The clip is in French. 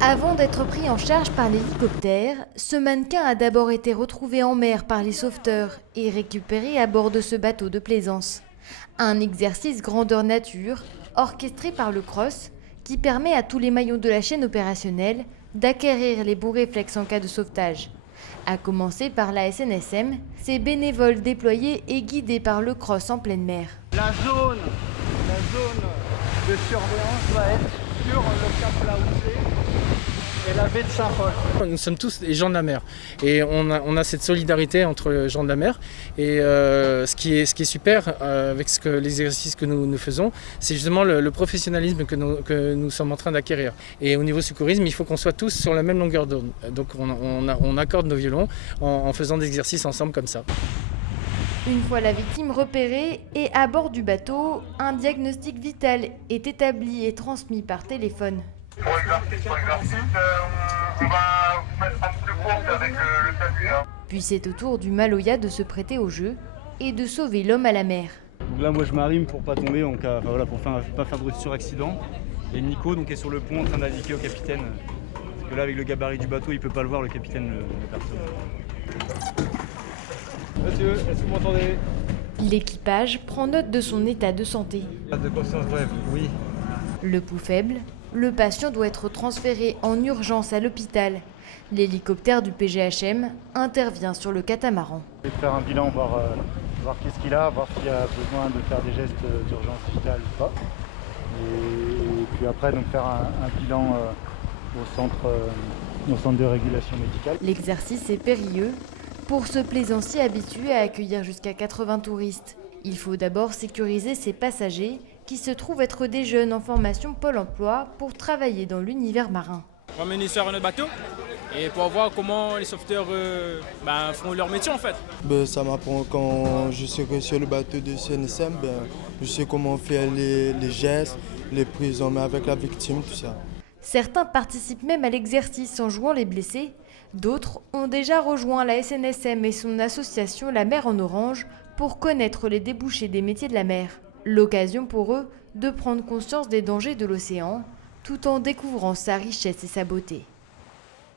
Avant d'être pris en charge par l'hélicoptère, ce mannequin a d'abord été retrouvé en mer par les sauveteurs et récupéré à bord de ce bateau de plaisance. Un exercice grandeur nature, orchestré par le CROSS, qui permet à tous les maillons de la chaîne opérationnelle d'acquérir les bons réflexes en cas de sauvetage. À commencer par la SNSM, ces bénévoles déployés et guidés par le CROSS en pleine mer. La zone de surveillance va être sur le cap Laoussé et la baie de Saint-Paul. Nous sommes tous des gens de la mer et on a cette solidarité entre les gens de la mer et ce qui est super avec les exercices que nous faisons, c'est justement le professionnalisme que nous sommes en train d'acquérir. Et au niveau secourisme, il faut qu'on soit tous sur la même longueur d'onde. Donc on accorde nos violons en faisant des exercices ensemble comme ça. Une fois la victime repérée et à bord du bateau, un diagnostic vital est établi et transmis par téléphone. Pour l'exercice, on va vous mettre un petit peu courte avec le salut. Puis c'est au tour du Maloya de se prêter au jeu et de sauver l'homme à la mer. Donc là moi je m'arrime pour pas tomber, pour pas faire de suraccident. Et Nico donc, est sur le pont en train d'indiquer au capitaine. Parce que là avec le gabarit du bateau il peut pas le voir le capitaine le perso. Monsieur, est-ce que vous m'entendez? L'équipage prend note de son état de santé. De conscience brève, oui. Le pouls faible, le patient doit être transféré en urgence à l'hôpital. L'hélicoptère du PGHM intervient sur le catamaran. Je vais faire un bilan, voir qu'est-ce qu'il a, voir s'il y a besoin de faire des gestes d'urgence vitale ou pas. Et puis après donc faire un bilan au centre de régulation médicale. L'exercice est périlleux. Pour ce plaisancier habitué à accueillir jusqu'à 80 touristes, il faut d'abord sécuriser ses passagers qui se trouvent être des jeunes en formation Pôle emploi pour travailler dans l'univers marin. On va mener sur notre bateau et pour voir comment les sauveteurs font leur métier en fait. Ça m'apprend quand je serai sur le bateau de CNSM, je sais comment faire les gestes, les prises en main avec la victime, tout ça. Certains participent même à l'exercice en jouant les blessés. D'autres ont déjà rejoint la SNSM et son association La Mer en Orange pour connaître les débouchés des métiers de la mer. L'occasion pour eux de prendre conscience des dangers de l'océan, tout en découvrant sa richesse et sa beauté.